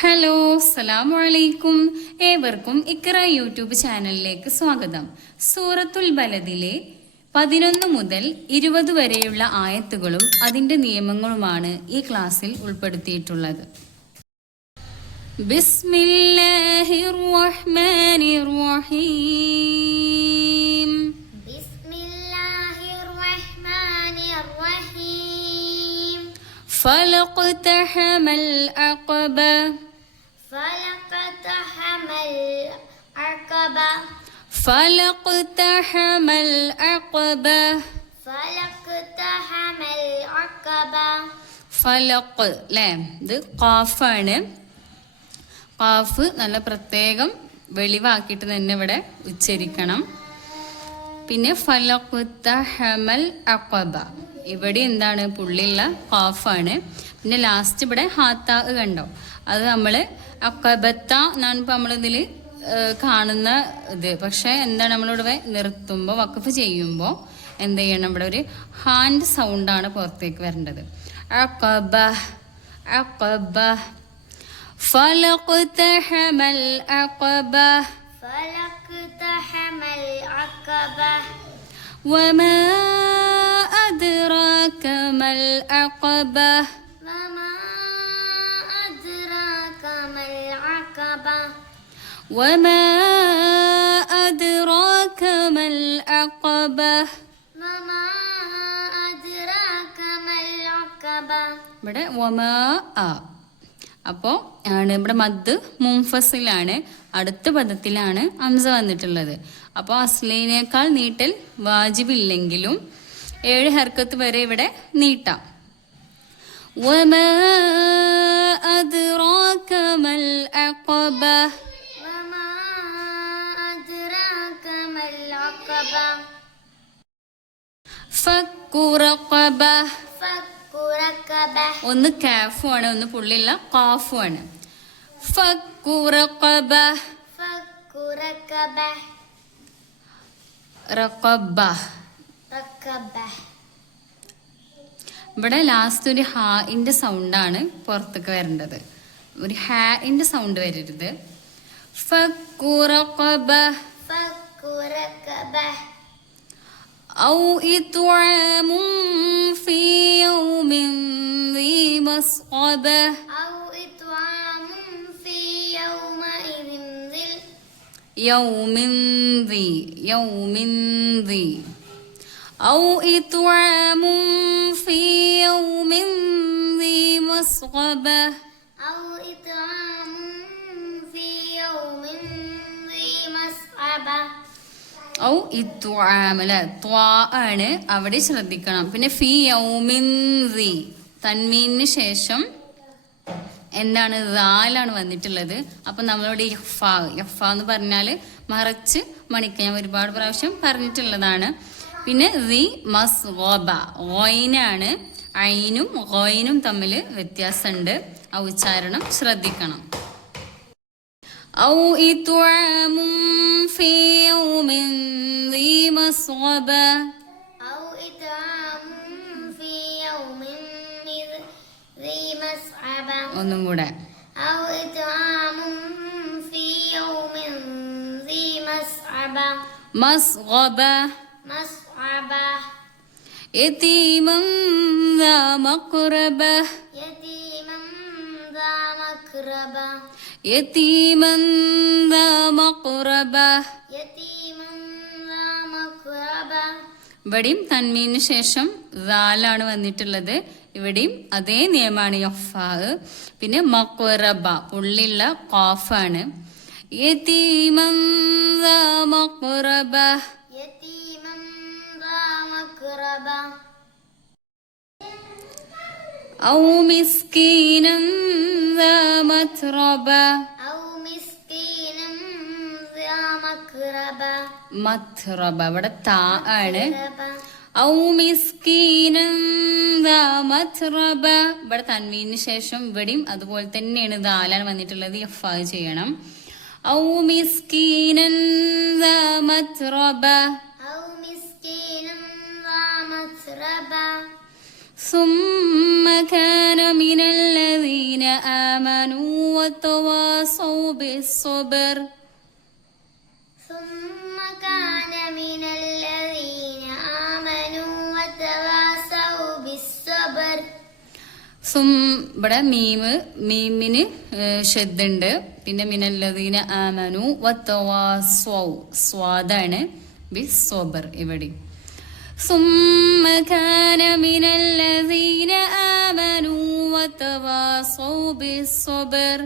Hello, അസ്സലാമു അലൈക്കും. ഏവർക്കും ഇക്ര യൂട്യൂബ് ചാനലിലേക്ക് സ്വാഗതം. സൂറത്തുൽ ബലദിലെ 11 മുതൽ 20 വരെയുള്ള ആയത്തുകളും അതിൻ്റെ നിയമങ്ങളുമാണ് ഈ ക്ലാസ്സിൽ ഉൾപ്പെടുത്തിയിട്ടുള്ളത്. ബിസ്മില്ലാഹിർ റഹ്മാനിർ റഹീം. فلقتحم العقبة فلقتحم العقبة فلقتحم العقبة فلقتحم العقبة ഫലഖ് അല്ലേ, ഇത് ഖാഫാണ്. ഖാഫ് നല്ല പ്രത്യേകം വെളിവാക്കിയിട്ട് തന്നെ ഇവിടെ ഉച്ചരിക്കണം. പിന്നെ ഫലഖ്തഹമൽ അഖബ, ഇവിടെ എന്താണ്, പുള്ളിയുള്ള ഖാഫാണ്. പിന്നെ ലാസ്റ്റ് ഇവിടെ ഹാത്ത കണ്ടോ, അത് നമ്മൾ അഖബത്ത എന്നാണ് ഇപ്പോൾ നമ്മളിതിൽ കാണുന്ന ഇത്. പക്ഷേ എന്താണ്, നമ്മളിവിടെ നിർത്തുമ്പോൾ വഖഫ് ചെയ്യുമ്പോൾ എന്ത് ചെയ്യണം, ഇവിടെ ഒരു ഹാൻഡ് സൗണ്ടാണ് പുറത്തേക്ക് വരേണ്ടത്. അഖബ അഖബ ഫലഖ്തഹമൽ അഖബ فلقتحم العقبة وما أدراك ما العقبة وما أدراك ما العقبة وما أدراك ما العقبة وما أدراك ما العقبة ഇവിടെ വമാ ആ, അപ്പോൾ ആണ് ഇവിടെ മദ് മുൻഫസിലാണ്, അടുത്ത പദത്തിലാണ് ഹംസ വന്നിട്ടുള്ളത്. അപ്പോൾ അസ്ലിനേക്കാൾ നീട്ടൽ വാജിബില്ലെങ്കിലും 7 ഹർക്കത്ത് വരെ ഇവിടെ നീട്ടാം. വമാ അദ്റാക മൽ അഖബ وما أدراك ما العقبة ഫക്കു റഖബ. فك رقبة ഒന്ന് കാഫുമാണ്, ഒന്ന് പുള്ളിയുള്ള ഖാഫുമാണ്. ഫക്കു റഖബ فك رقبة റഖബ. رقبة ഇവിടെ ലാസ്റ്റ് ഒരു ഹാഇൻ്റെ സൗണ്ടാണ് പുറത്തേക്ക് വരേണ്ടത്, ഒരു ഹാഇൻ്റെ സൗണ്ട് വരരുത്. ഫക്കു റഖബ فك رقبة ഔ ഇത്വാമുൻ ഫീ യൗമിൻ ദീ മസ്ഖബ أو إطعام في يومئذ ذي യൗമിൻ ദീ യൗമിൻ ദീ ഔ ഇത്വാമുൻ ഫീ യൗമിൻ ദീ മസ്ഖബ أو إطعام في يوم ذي مسغبة ഔ ഇത്വാമല ത്വാ ആണ്, അവിടെ ശ്രദ്ധിക്കണം. പിന്നെ ഫി യൗമിൻ ദി, തൻമീനിന് ശേഷം എന്താണ്, ദാലാണ് വന്നിട്ടുള്ളത്. അപ്പം നമ്മളിവിടെ യഫ്ഫ എന്ന് പറഞ്ഞാൽ മറച്ച് മണിക്ക, ഞാൻ ഒരുപാട് പ്രാവശ്യം പറഞ്ഞിട്ടുള്ളതാണ്. പിന്നെ ദി മസ്ഗബ, ഗോയിനാണ്, ഐനും ഗോയിനും തമ്മിൽ വ്യത്യാസമുണ്ട്, ആ ഉച്ചാരണം ശ്രദ്ധിക്കണം. ഔ ഇത്വാമുൻ ഫീ യൗമിൻ ദീ മസ്ഗബ أو إطعام في يوم ذي مسغبة ഒന്നും കൂടെ. أو إطعام في يوم ذي مسغبة മസ്ഗബ مسغبة യതീമൻ ദാ മഖ്റബ يتيما ذا مقربة യതീമൻ ദാ മഖ്റബ. يتيما ذا مقربة ഇവിടെയും തൻമീനു ശേഷം ദാലാണ് വന്നിട്ടുള്ളത്, ഇവിടെയും അതേ നിയമമാണ് യഫ്ഫാ. പിന്നെ മഖ്റബ പുള്ളിയുള്ള ഖാഫാണ്. യതീമൻ ദാ മഖ്റബ يتيما ذا مقربة ഔ മിസ്കീനൻ ദാ മത്റബ. أو مسكينا ذا مقربة മത്റബ ഇവിടെ താ ആണ്. مقربة ഔ മിസ്കീനൻ ദാ മത്റബ, ഇവിടെ തൻവീനു ശേഷം ഇവിടെയും അതുപോലെ തന്നെയാണ് ദാലാണ് വന്നിട്ടുള്ളത്, യഫ്ഫാ ചെയ്യണം. ഔ മിസ്കീനൻ ദാ മത്റബ أو مسكينا ذا متربة ثم كان من الذين آمنوا وتواصوا بالصبر ثم كان من الذين آمنوا وتواصوا بالصبر ഇവിടെ മീമിന് ഷദ്ദുണ്ട്. പിന്നെ മിനല്ലദീന ആമനു വതവാസൗ സ്വാദാണ് ബിസ്സബർ ഇവിടെ. ثم كان من الذين آمنوا وتواصوا بالصبر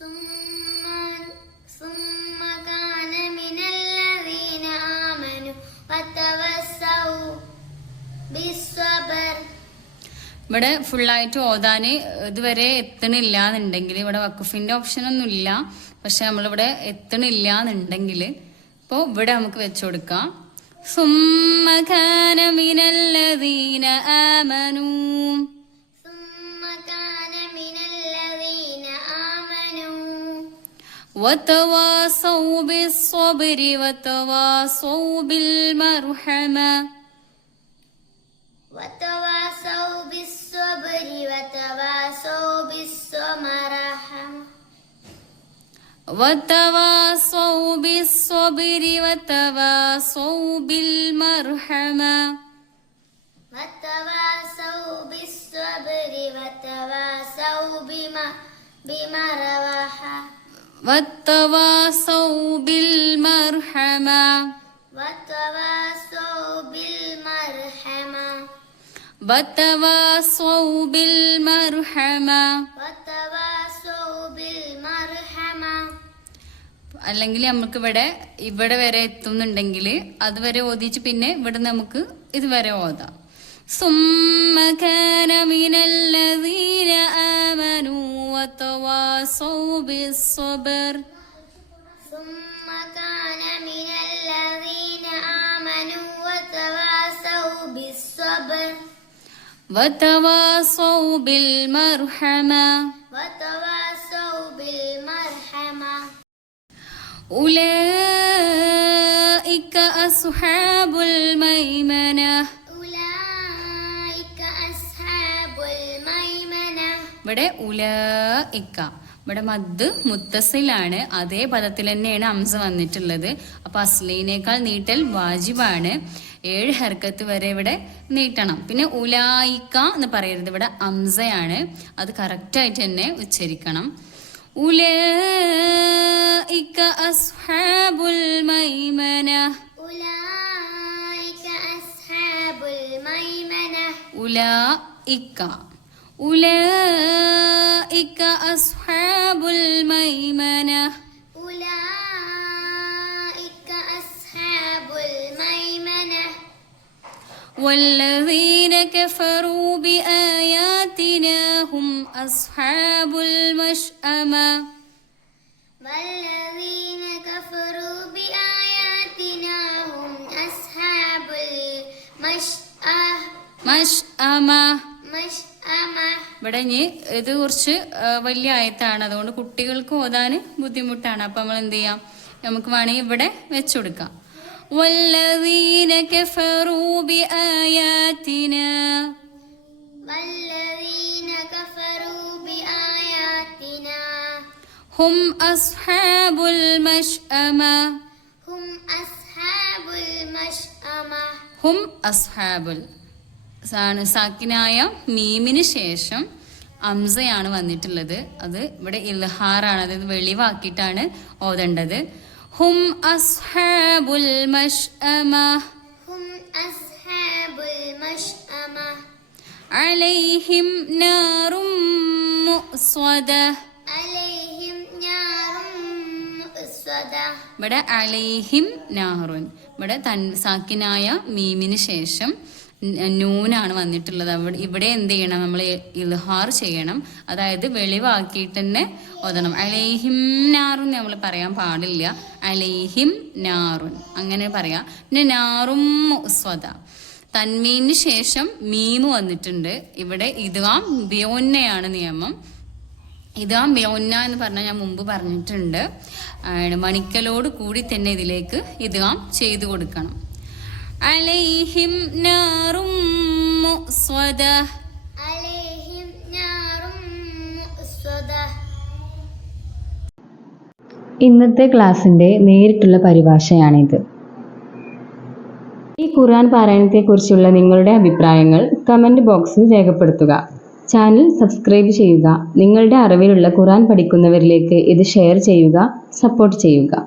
ثم كان من الذين آمنوا وتواصوا بالصبر ഇവിടെ ഫുള്ളായിട്ട് ഓതാൻ ഇതുവരെ എത്തണില്ല എന്നുണ്ടെങ്കിൽ ഇവിടെ വഖഫിന്റെ ഓപ്ഷൻ ഒന്നും ഇല്ല. പക്ഷെ നമ്മളിവിടെ എത്തണില്ല എന്നുണ്ടെങ്കിൽ ഇപ്പോൾ ഇവിടെ നമുക്ക് വെച്ചു കൊടുക്കാം. ثم كان من الذين آمنوا وتواصوا بالصبر وتواصوا بالمرحمة وتواصوا بالصبر وتواصوا بالمرحمة وتواصوا بالصبر وتواصوا بالمرحمة وتواصوا بالصبر وتواصوا بمرحمة وتواصوا بالمرحمة وتواصوا بالمرحمة وتواصوا بالمرحمة وتواصوا بالمرحمة അല്ലെങ്കിൽ നമുക്ക് ഇവിടെ വരെ എത്തുന്നുണ്ടെങ്കിൽ അതുവരെ ഓദിച്ച് പിന്നെ ഇവിടെ നമുക്ക് ഇതുവരെ ഓതാം. ثم كان من الذين آمنوا وتواصوا بالصبر ثم كان من الذين آمنوا وتواصوا بالصبر وتواصوا بالمرحمة وتواصوا بالمرحمة أولئك أصحاب الميمنة أولئك أصحاب الميمنة ഇവിടെ ഉലഇക്ക ഇവിടെ മദ് മുത്തസിലാണ്. അതേ പദത്തിൽ തന്നെയാണ് ഹംസ വന്നിട്ടുള്ളത്. അപ്പൊ അസ്ലീനേക്കാൾ നീട്ടൽ വാജിബാണ്. 7 ഹർക്കത്ത് വരെ ഇവിടെ നീട്ടണം. പിന്നെ ഉലായിക്ക എന്ന് പറയരുത്, ഇവിടെ ഹംസയാണ്. അത് കറക്റ്റായിട്ട് തന്നെ ഉച്ചരിക്കണം. ഉലൈക അസ്ഹാബുൽ മൈമന أولئك أصحاب الميمنة ഉലൈക ഉലൈക അസ്ഹാബുൽ മൈമന أولئك أصحاب الميمنة والذين كفروا بآياتنا هم أصحاب المشأمة والذين كفروا بآياتنا هم أصحاب مشأمة مشأمة ഇവിടെ ഇനി ഇത് കുറച്ച് വലിയ ആയത്താണ്, അതുകൊണ്ട് കുട്ടികൾക്ക് ഓതാൻ ബുദ്ധിമുട്ടാണ്. അപ്പം നമ്മൾ എന്ത് ചെയ്യാം, നമുക്ക് വേണമെങ്കിൽ ഇവിടെ വെച്ചുകൊടുക്കാം. والذين كفروا بآياتنا والذين كفروا بآياتنا هم أصحاب المشأمة هم أصحاب المشأمة ഹും അസ്ഹാബുൽ സാക്കിനായ മീമിന് ശേഷം അംസയാണ് വന്നിട്ടുള്ളത്. അത് ഇവിടെ ഇൽഹാറാണ്, അതായത് വെളിവാക്കിയിട്ടാണ് ഓതേണ്ടത്. ഹും അസ്ഹാബുൽ മഷ്അമ هم أصحاب المشأمة അലൈഹിം നാറും മുഅ്സദ عليهم نار مؤصدة ഇവിടെ അലൈഹിം നാറുൻ, ഇവിടെ സാക്കിനായ മീമിന് ശേഷം നൂനാണ് വന്നിട്ടുള്ളത്. ഇവിടെ എന്ത് ചെയ്യണം, നമ്മൾ ഇൽഹാർ ചെയ്യണം, അതായത് വെളിവാക്കിയിട്ട് തന്നെ ഓതണം. അലൈഹിം നാറുൻ നമ്മൾ പറയാൻ പാടില്ല, അലൈഹിം നാറുൻ അങ്ങനെ പറയാം. പിന്നെ നാറും മുഅ്സദ തൻമീന് ശേഷം മീമ് വന്നിട്ടുണ്ട്. ഇവിടെ ഇദ്ഗാം ബിയോന്നയാണ് നിയമം. ഇദ്ഗാം ബിയോന്ന എന്ന് പറഞ്ഞാൽ ഞാൻ മുമ്പ് പറഞ്ഞിട്ടുണ്ട്, മണിക്കലോട് കൂടി തന്നെ ഇതിലേക്ക് ഇദ്ഗാം ചെയ്തു കൊടുക്കണം. അലൈഹിം നാറും മുഅ്സദ عليهم نار مؤصدة ഇന്നത്തെ ക്ലാസ്സിൻ്റെ നേരിട്ടുള്ള പരിഭാഷയാണിത്. ഈ ഖുർആൻ പാരായണത്തെക്കുറിച്ചുള്ള നിങ്ങളുടെ അഭിപ്രായങ്ങൾ കമൻറ്റ് ബോക്സിൽ രേഖപ്പെടുത്തുക. ചാനൽ സബ്സ്ക്രൈബ് ചെയ്യുക. നിങ്ങളുടെ അറിവിലുള്ള ഖുർആൻ പഠിക്കുന്നവരിലേക്ക് ഇത് ഷെയർ ചെയ്യുക, സപ്പോർട്ട് ചെയ്യുക.